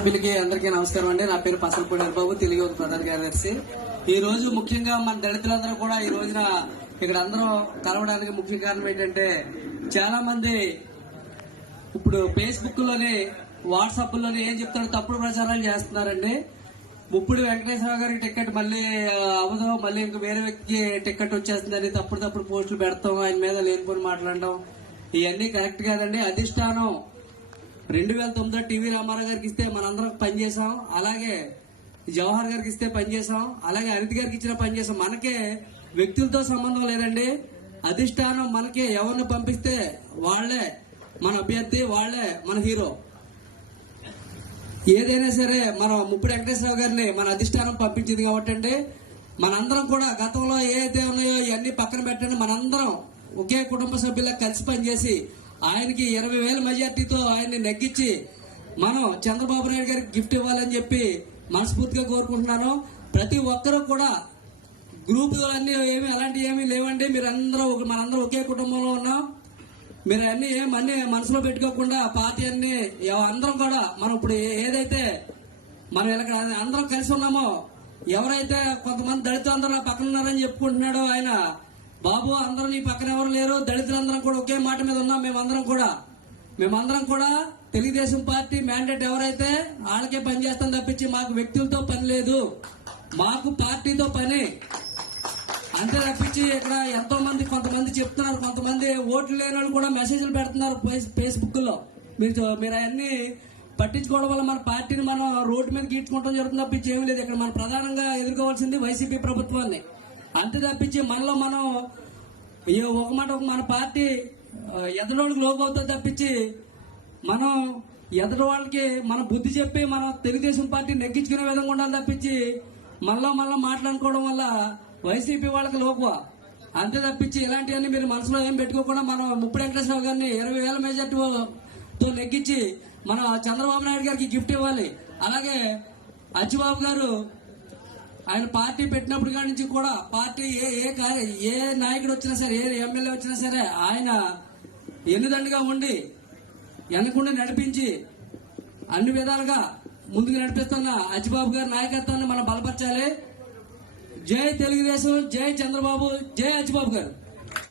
సభ్యులకి అందరికీ నమస్కారం అండి. నా పేరు పసలపూడి బాబు తెలుగు యువత ప్రధాన కార్యదర్శి. ఈ రోజు ముఖ్యంగా మన దళితులందరూ కూడా ఈ రోజున ఇక్కడ అందరూ కలవడానికి ముఖ్య కారణం ఏంటంటే చాలా మంది ఇప్పుడు ఫేస్బుక్లోని వాట్సాప్లోని ఏం చెప్తారో తప్పుడు ప్రచారాలు చేస్తున్నారండి. ముప్పుడు వెంకటేశ్వర గారి టికెట్ మళ్ళీ అవదో మళ్ళీ ఇంక వేరే వ్యక్తికి టికెట్ వచ్చేస్తుందని తప్పుడు తప్పుడు పోస్టులు పెడతాం. ఆయన మీద లేనిపోని మాట్లాడడం. ఇవన్నీ కరెక్ట్ కాదండి. అధిష్టానం రెండు వేల తొమ్మిదిలో టీవీ రామారావు గారికి ఇస్తే మనందరం పనిచేసాం అలాగే జవహర్ గారికి ఇస్తే పనిచేసాం అలాగే అనిత్ గారికి ఇచ్చిన పనిచేసాం మనకే వ్యక్తులతో సంబంధం లేదండి. అధిష్టానం మనకి ఎవరిని పంపిస్తే వాళ్ళే మన అభ్యర్థి వాళ్ళే మన హీరో. ఏదైనా సరే మనం ముప్పుడు వెంకటేశ్వరరావు గారిని మన అధిష్టానం పంపించింది కాబట్టి అండి. మనందరం కూడా గతంలో ఏదైతే ఉన్నాయో ఇవన్నీ పక్కన పెట్టండి. మనందరం ఒకే కుటుంబ సభ్యులకు కలిసి పనిచేసి ఆయనకి ఇరవై వేల మెజార్టీతో ఆయన్ని నెగ్గించి మనం చంద్రబాబు నాయుడు గారికి గిఫ్ట్ ఇవ్వాలని చెప్పి మనస్ఫూర్తిగా కోరుకుంటున్నాను. ప్రతి ఒక్కరూ కూడా గ్రూప్ అన్ని ఏమి అలాంటివి ఏమీ లేవండి. మీరు అందరూ ఒక- మనందరం ఒకే కుటుంబంలో ఉన్నాం. మీరు అన్ని ఏమన్నీ మనసులో పెట్టుకోకుండా పార్టీ అన్ని అందరం కూడా మనం ఇప్పుడు ఏదైతే మనం ఇలా అందరం కలిసి ఉన్నామో ఎవరైతే కొంతమంది దళితులందరూ పక్కన ఉన్నారని చెప్పుకుంటున్నాడో ఆయన బాబు అందరూ నీ పక్కన ఎవరు లేరు? దళితులందరం కూడా ఒకే మాట మీద ఉన్నాం. మేమందరం కూడా. మేమందరం కూడా తెలుగుదేశం పార్టీ మ్యాండేట్ ఎవరైతే వాళ్ళకే పని చేస్తాం తప్పించి మాకు వ్యక్తులతో పని లేదు. మాకు పార్టీతో పని. అంతే తప్పించి ఇక్కడ ఎంతో మంది కొంతమంది చెప్తున్నారు. కొంతమంది ఓట్లు లేని వాళ్ళు కూడా మెసేజ్లు పెడుతున్నారు ఫేస్- ఫేస్బుక్లో మీరు మీరు అవన్నీ పట్టించుకోవడం వల్ల మన పార్టీని మనం రోడ్డు మీద గీడ్చుకోవడం జరుగుతుంది తప్పించి ఏమీ లేదు. ఇక్కడ మనం ప్రధానంగా ఎదుర్కోవాల్సింది వైసీపీ ప్రభుత్వాన్ని. అంతే తప్పించి మనలో మనం ఈ ఒక మాట ఒక మన పార్టీ ఎదరోళ్ళకి లోపవుతో తప్పించి మనం ఎదుటి వాళ్ళకి మన బుద్ధి చెప్పి మనం తెలుగుదేశం పార్టీ నెగ్గించుకునే విధంగా ఉండాలి తప్పించి మళ్ళా మళ్ళా మాట్లాడుకోవడం వల్ల వైసీపీ వాళ్ళకి లోకువ. అంతే తప్పించి ఇలాంటివన్నీ మీరు మనసులో ఏం పెట్టుకోకుండా మనం ముప్పుడు వెంకటేశ్వరరావు గారిని ఇరవై వేల మెజార్టీతో నెగ్గించి మన చంద్రబాబు నాయుడు గారికి గిఫ్ట్ ఇవ్వాలి. అలాగే అచ్చిబాబు గారు ఆయన పార్టీ పెట్టినప్పుడు కాడి నుంచి కూడా పార్టీ ఏ ఏ ఏ నాయకుడు వచ్చినా సరే ఏ ఎమ్మెల్యే వచ్చినా సరే ఆయన ఎన్నిదండగా ఉండి వెనకుండా నడిపించి అన్ని విధాలుగా ముందుకు నడిపిస్తున్న అజిబాబు గారి నాయకత్వాన్ని మనం బలపరచాలి. జై తెలుగుదేశం జై చంద్రబాబు జై అజిబాబు గారు.